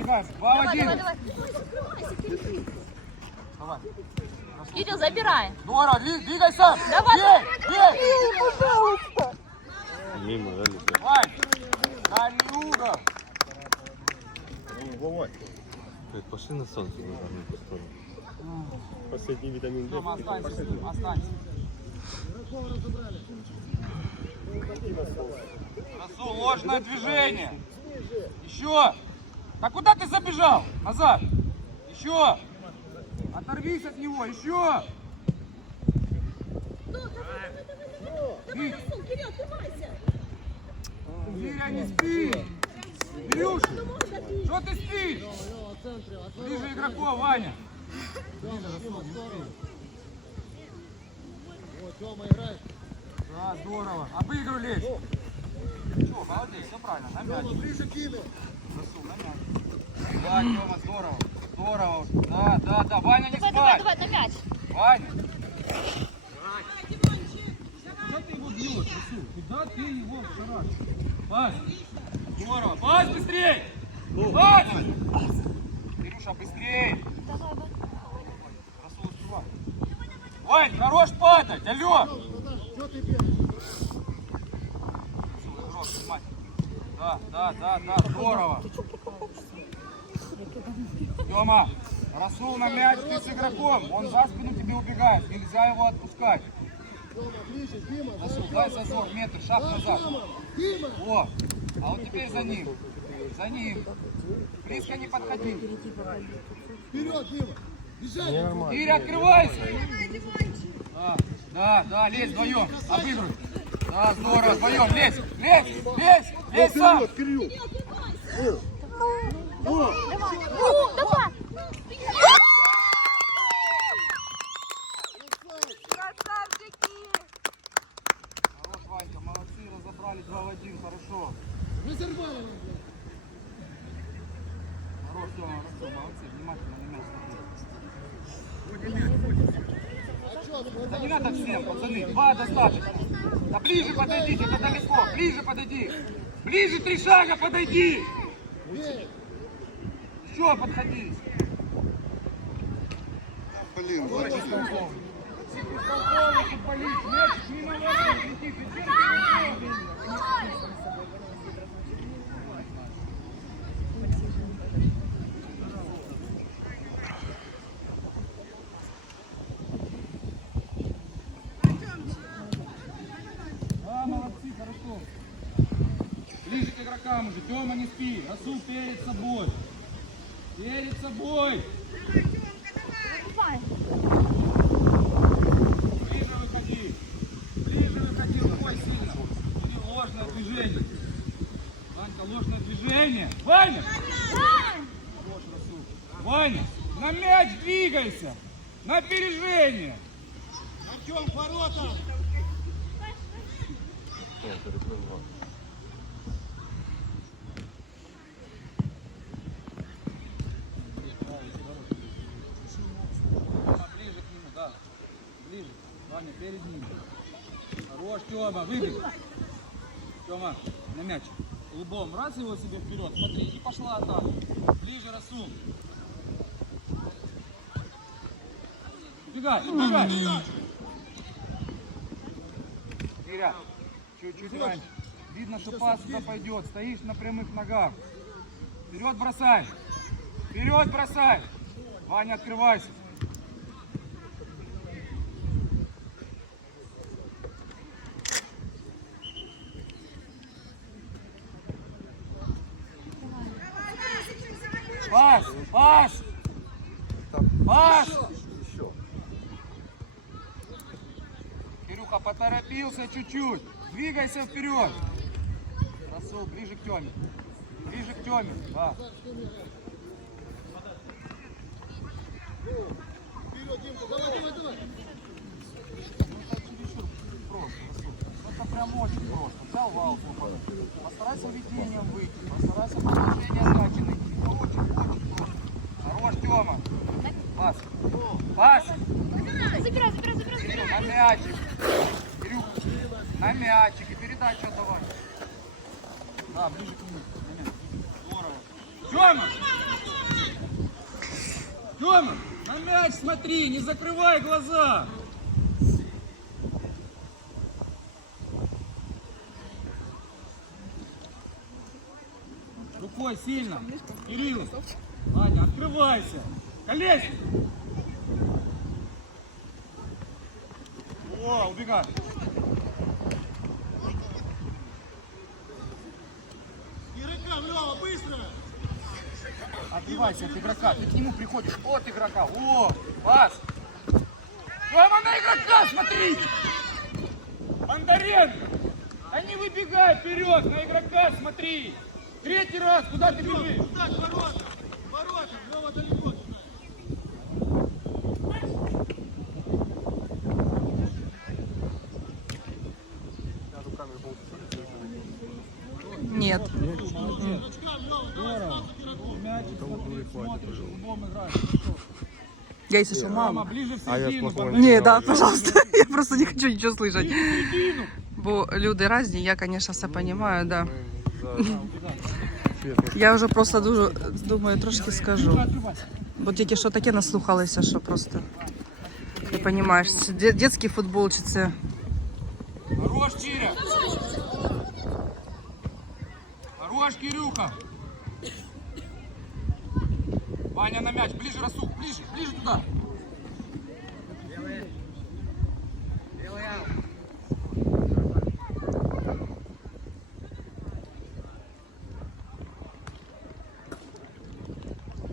Убегай. Два в Давай, один. давай, давай. Давай. Кирилл, забирай. Ли- двигайся. Давай, Бей, бей. пожалуйста. Мимо, залетел. Давай. Калюга. Говорит, пошли на солнце, на заднюю сторону. Последний витамин D. Тёма, останься. с ним, Останься. Расул, ложное движение. Еще. Да куда ты забежал? Назад. Еще. Оторвись от него. Еще. Вик. Виря, не спи. Берюш, что ты спишь? Ближе игроков, Ваня. Ближе, Расул, не спи. Да, здорово. Обыгрывай лезь. Что, молодец, все правильно. На мяч. Расул, на Да, Тёма, здорово. Здорово. Да, да, да. Ваня, не Давай, давай, спать. давай, на мяч. Ваня. Куда ты его бьешь? Куда ты его шарашишь? Пас. Здорово. Пас быстрей. Пас. Кирюша, быстрей. Давай, Вань. Расул, успевай. Вань, хорош падать. Алло. Расул, хорош, снимай. Да, да, да, да, здорово. Тёма, Расул на мяч, ты с игроком. Он за спину тебе убегает. Нельзя его отпускать. Расул, дай зазор, метр, шаг назад. О, а вот теперь за ним. За ним. Близко не подходи. Ири, открывайся. Да, да, да, лезь вдвоем. Обыгрывай. Да, здорово, вдвоем. Лезь, лезь, лезь, лезь сам. Ну, давай. Хорош, Ванька, молодцы, разобрали 2 в 1, хорошо. Хорош, Тёма, хорошо, молодцы, внимательно на мяч смотри. Да не надо всем, пацаны, два достаточно. Да ближе подойдите, это далеко, ближе подойди. Ближе три шага подойди. Еще подходи. Блин, вот Беспокойный футболист, мячик мимо вас летит, и чем ты его Да, молодцы, хорошо. Ближе к Тёма, не спи. Расул перед собой. Перед собой. Давай. Ближе выходи. Ближе выходи. Рукой сильно. И ложное движение. Ванька, ложное движение. Ваня! Хорош. Ваня, на мяч двигайся. На опережение. О, перекрыл два. Тёма, ближе к нему, да. Ближе. Ваня, перед ним. Хорош, Тёма, выбег. Тёма, на мяч. Лбом, раз его себе вперед, смотри, и пошла атака. Ближе, Расул. Убегай, убегай. Киря, чуть-чуть раньше. Видно, что пас туда пойдет. Стоишь на прямых ногах. Вперед бросай. Вперед бросай. Ваня, открывайся. Пас, пас, пас. Кирюха, поторопился чуть-чуть. Двигайся вперед. Расул, ближе к Теме. Ближе к Теме. Да. Просто, Расул. Это прям очень просто. Взял вал, постарайся ведением выйти, постарайся положение атаки найти. Очень, очень просто. Хорош, Тёма. Пас. Пас. Забирай, забирай, забирай, забирай. На мячик. На мячик. И передачу отдавай. Да, ближе к нему. Здорово. Тёма! Тёма, на мяч смотри, не закрывай глаза. Рукой сильно. Кирилл. Ваня, открывайся. Колесник. О, убегай. Отбивайся от игрока. Ты к нему приходишь от игрока. О, пас. Прямо на игрока смотри. Бондаренко. Да не выбегай вперед, на игрока смотри. Третий раз, куда ты бежишь? Нет. Здорово. Мяч смотришь, футболом играешь. Я если что, Мама, мама. ближе в А я середину. плохой. Бондаренко. Ні, да, пожалуйста. Я просто не хочу нічого слышать. В середину. Бо люди різні, я, звісно, все розумію, да. Свет, Я вже просто дуже думаю, трошки скажу. Открывайся. Бо тільки що таке наслухалися, що просто не розумієш, це ді- дитячий футбол чи це. Хорош, Чиря. Хорош, Кирюха. Ваня на мяч. Ближе, Расул. Ближе, ближе туда.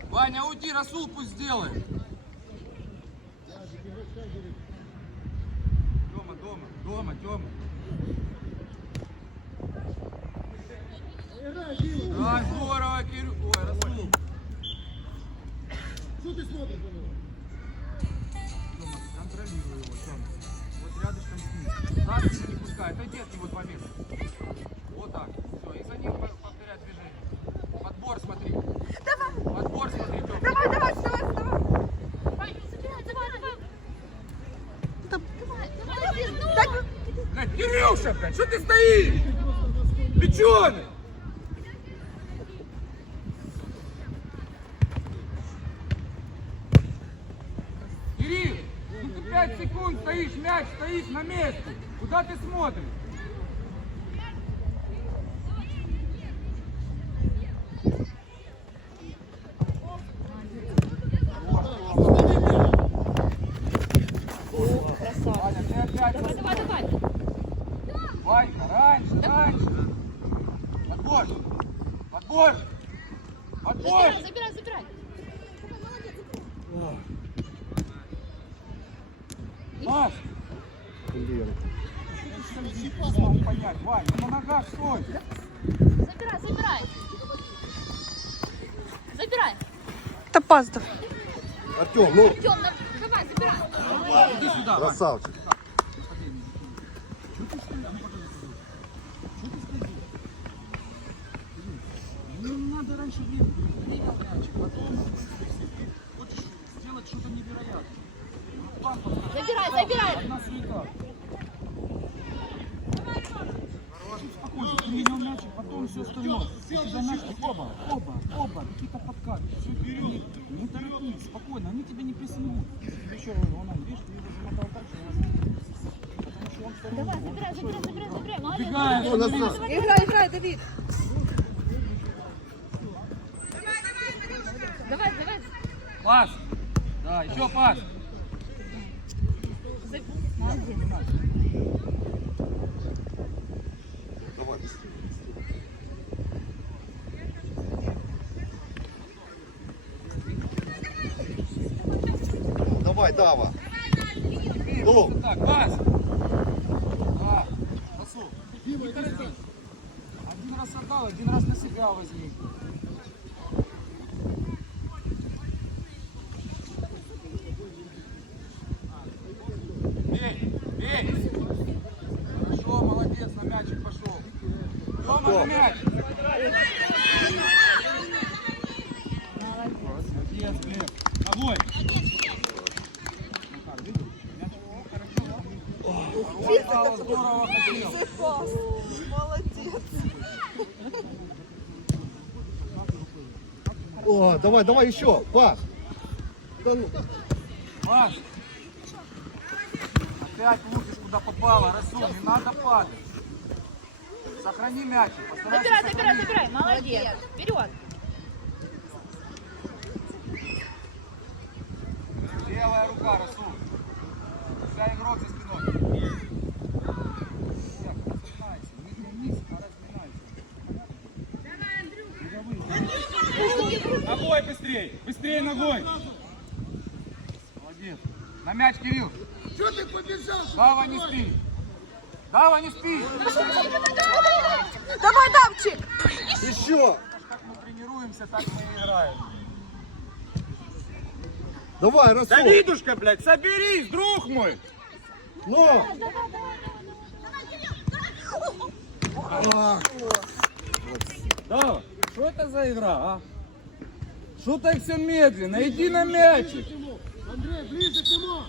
Ваня, уйди, Расул пусть сделает. Дома, дома, дома, Тёма. Да, здорово, Кирю. Ой, Расул. Что ты смотришь на него? Тёма, контролируй его, Тёма. Вот рядышком с ним. Спину не пускай, отойди от него два метра. Вот так. Все, и за ним по- повторять движение. Подбор смотри. Подбор смотри, Тёма. Давай, давай, давай, давай. Вань, забирай, давай, давай. Давай, давай, ну. Так, Блядь, Кирюша, блядь, что ты стоишь? Печеный! Кирилл, ну ты 5 секунд стоишь, мяч стоишь на месте. Куда ты смотришь? Ваня, ты опять давай, давай, давай. Ванька, раньше, раньше. Подбор. Подбор. Подбор. Забирай, забирай, забирай. Маш, блин. понять. Вань, ну на ногах стой. Забирай, забирай. Забирай. Давай. Артем, ну, на- давай, забирай. Иди сюда, красавчик. Ну, не надо раньше времени. Принял мячик, потом хочешь сделать что-то невероятное. Вот так вот. Забирай, забирай. Одна суета. Спокойно, принял мячик, потом все остальное. Эти замашки, оба, оба, оба, какие-то подкаты. Все вперед. Не торопись, спокойно, они тебя не прессингуют. Я тебе еще раз говорю, Роман, видишь, ты его замотал так, что он Потому что он второй Давай, гол. забирай, забирай, забирай, забирай. Молодец. Убегаем, Давай, назад. давай, давай. Іграй, іграй, Давід. Давай, давай. Пас. Да, еще пас. Так, пас. Да. Торопись. Один раз отдал, один раз на себя возьми. Бей, бей. Хорошо, молодец, на мячик пошел. Тёма, на мяч. Молодец, Глеб. Огонь. Ну как, видишь? Мяч хорошо. Здорово, здорово хотел. О, давай, давай еще, пас. Маш. Опять лупишь, куда попало. Расул, не надо падать. Сохрани мячик. Постарайся Забирай, забирай, забирай. Молодец. Вперед. Левая рука, Расул. Вся игрок за спиной. Так, разминайся. Не тянись, а разминайся. Ногой быстрей! Быстрее ногой! Молодец. На мяч, Кирилл. Что ты побежал? Дава, не спи. Дава, не спи. Давай, Давчик! Еще! Как мы тренируемся, так мы и играем. Давай, Расул! Давидушка, блядь, соберись, друг мой! Но! А, Дава, что это за игра, а? Что так все медленно? Иди на мячик. Андрей, ближе к нему!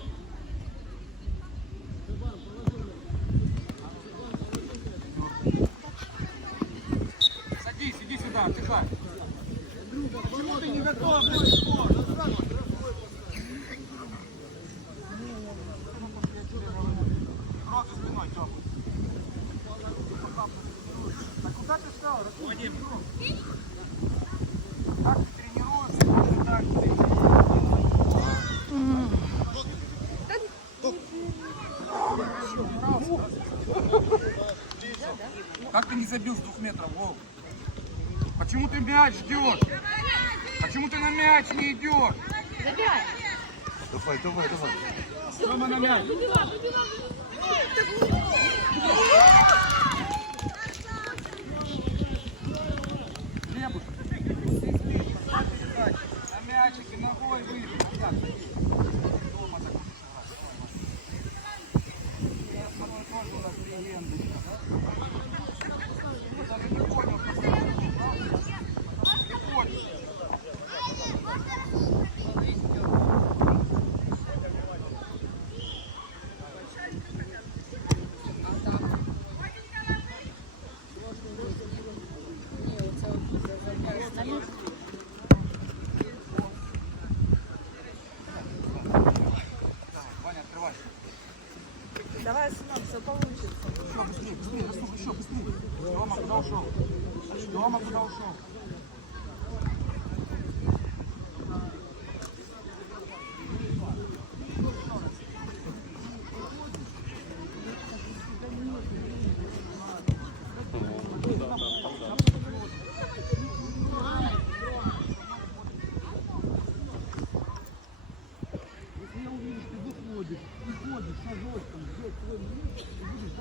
Садись, иди сюда, отдыхай. Почему ты не готов на Тёма. А куда ты стал? Расходи. Как ты тренируешься, так и так ты. Как ты не забил с двух метров, Вов? Почему ты мяч ждешь? Почему ты на мяч не идешь? Забирай. Давай, давай, давай. Тёма на мяч. Глебуш, на мячике ногой выбей. Так, дома так Я смотрю, тоже у нас легендочка. Я даже не понял, что ты Не понял. Ваня, открывай. Давай, сынок, все получится. Еще быстрее, быстрее, Расул, еще быстрее. Тёма, куда ушел? Тёма, куда ушел?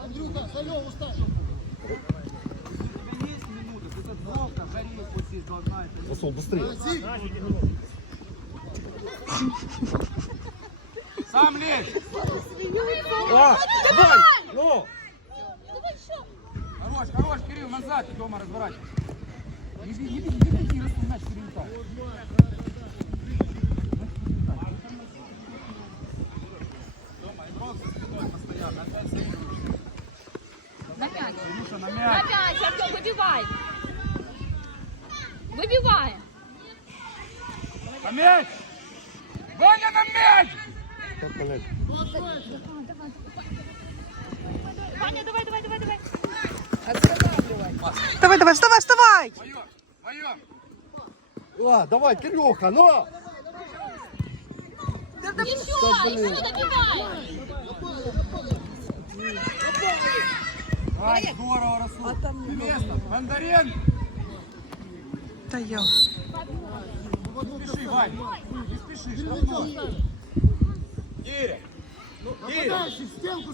Андрюха, Салев, устал! У тебя есть минута, ты тут жари вот здесь должна это. Расул, быстрее! Сам лезь! А, давай! Ну! Хорош, хорош, Кирилл, назад, дома разворачивайся. Не беги, не беги, не беги, Расул, мяч перелетай. Дома, игрок за спиной постоянно, опять заигрываешь. На мяч. На мяч. Артем, выбивай. Выбиваем. На мяч! Ваня, на мяч! Ваня, давай, давай, давай, давай. Давай, давай, вставай, вставай! Мое, мое. А, давай, Кирюха, ну! Еще, еще добивай. Ай, здорово, Расул. Место, Бондаренко. Да я. Не спеши, Вань. Не спеши, штрафной. Киря. Ну, Киря.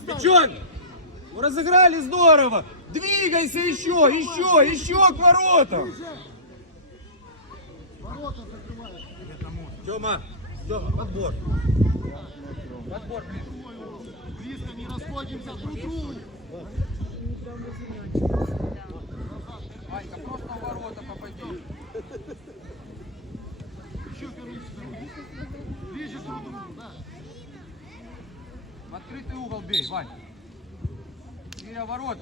Печен. Ну, Разыграли здорово. Двигайся еще, еще, еще к воротам. Ворота закрывают! Тёма, Тёма, подбор. Подбор ближе. Расходимся друг другу! Ванька, просто в ворота попади. Еще, короче, ближе друг другу, да! В открытый угол бей, Вань. Киря, ворота.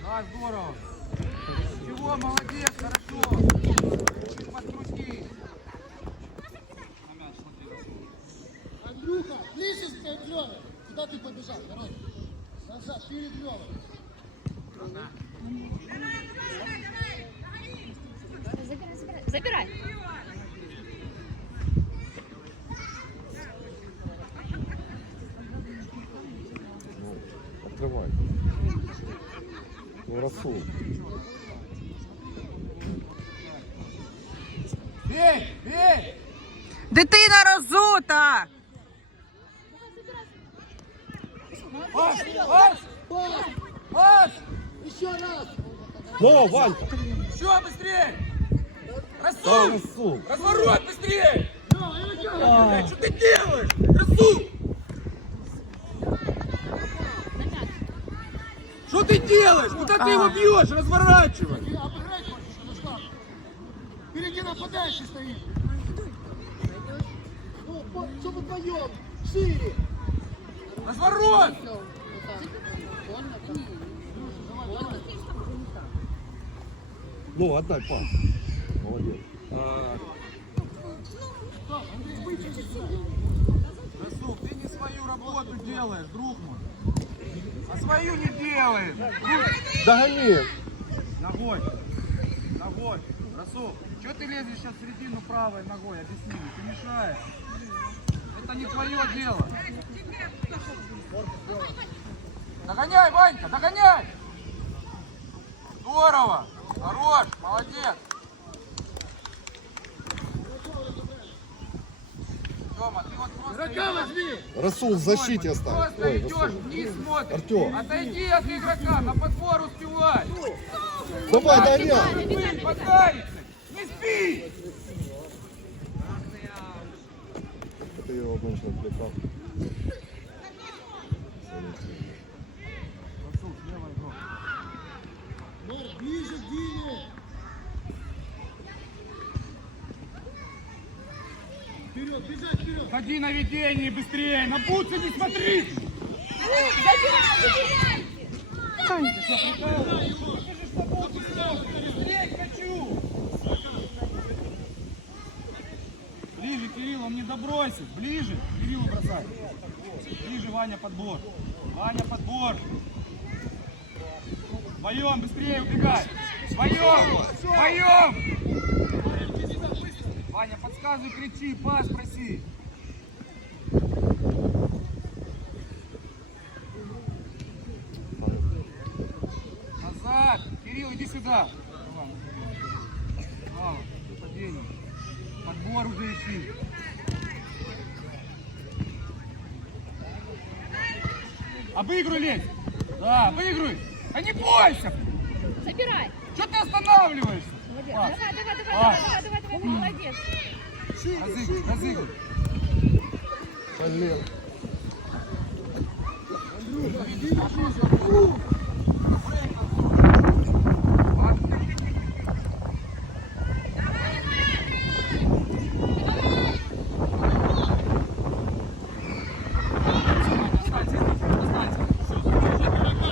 Да, здорово. Чего, молодец, хорошо. Чуть подкрути. На мяч, смотри, Расул. Куда ты побежал? Народ? Назад, перед Левой. Забирай, забирай. Забирай. Открывай. Ну, Расул. Бей, бей! Дитина розута! Пас, пас, Пас! пас! Еще раз! Ну, Ванька! Еще быстрее! Расул! Расул! Разворот быстрее! Тебя! Блядь, что ты делаешь? Расул! Что ты делаешь? Куда ты его бьешь? Разворачивай! Впереди нападающий стоит. Ну, вы вдвоем? Шире! Разворот! Ну, отдай пас. Молодец. Расул, ты не свою работу делаешь, друг мой. А свою не делаешь. Догони! Ногой. Ногой. Расул, что ты лезешь сейчас в середину правой ногой? Объясни, мне, ты мешаешь. Это не твое дело. Догоняй, Ванька, догоняй! Здорово! Хорош, молодец! Тёма, ты вот просто Игрока возьми! Расул в защите оставь. Просто Ой, идешь Расул. вниз, смотришь. Артём. Отойди от игрока, на подбор успевай. Давай, подгайцы, не спи. Обычно отвлекал. Марк, ближе Дине! Вперед, бежать вперед! Ходи на ведение быстрее, на бутсы не смотри. Быстрее хочу. Ближе, Кирилл, он не добросит. Ближе, Кириллу бросай. Ближе, Ваня, подбор. Ваня, подбор. Вдвоем, быстрее убегай. Вдвоем, вдвоем. Ваня, подсказывай, кричи, пас проси. Назад! Кирилл, иди сюда! Слава, падение. Подбор уже ищи. Обыгрывай, лезь! Да, обыгрывай! Да не бойся! Забирай. Что ты останавливаешься? Молодец. Пас. Давай, давай, давай, Пас. давай, давай, давай, давай, молодец. Разыгрывай, разыгрывай. Блин.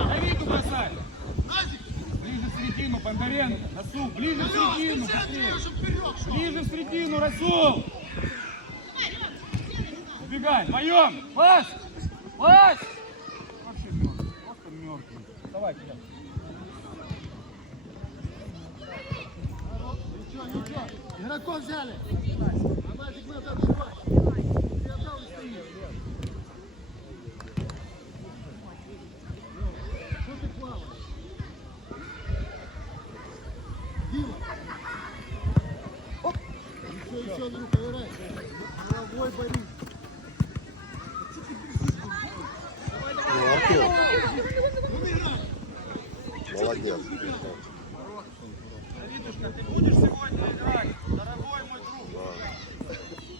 Давиду бросай! Ближе в середину, Бондаренко. Расул, ближе в середину. Ближе в середину, Расул! Убегай, вдвоем! Пас! Пас! Вообще мертвый, просто мертвый. Давай, Кирилл. Ничего, ничего! Игроков взяли! А Мальчик надо отжимать! Ты отдал и стоишь! Что ты плаваешь? Дима! Оп! Еще, Андрюха, играй! Головой Борис! Ну, Артем. Молодец. Давидушка, ты будешь сегодня играть? Дорогой мой друг.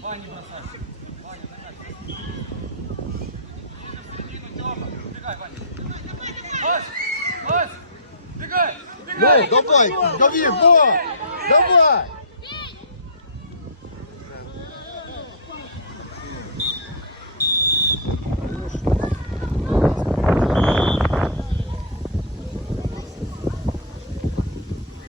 Ваня бросай. Ваня, на мяч. Убегай, Ваня. Ну, Убегай! давай, дави, во! Давай!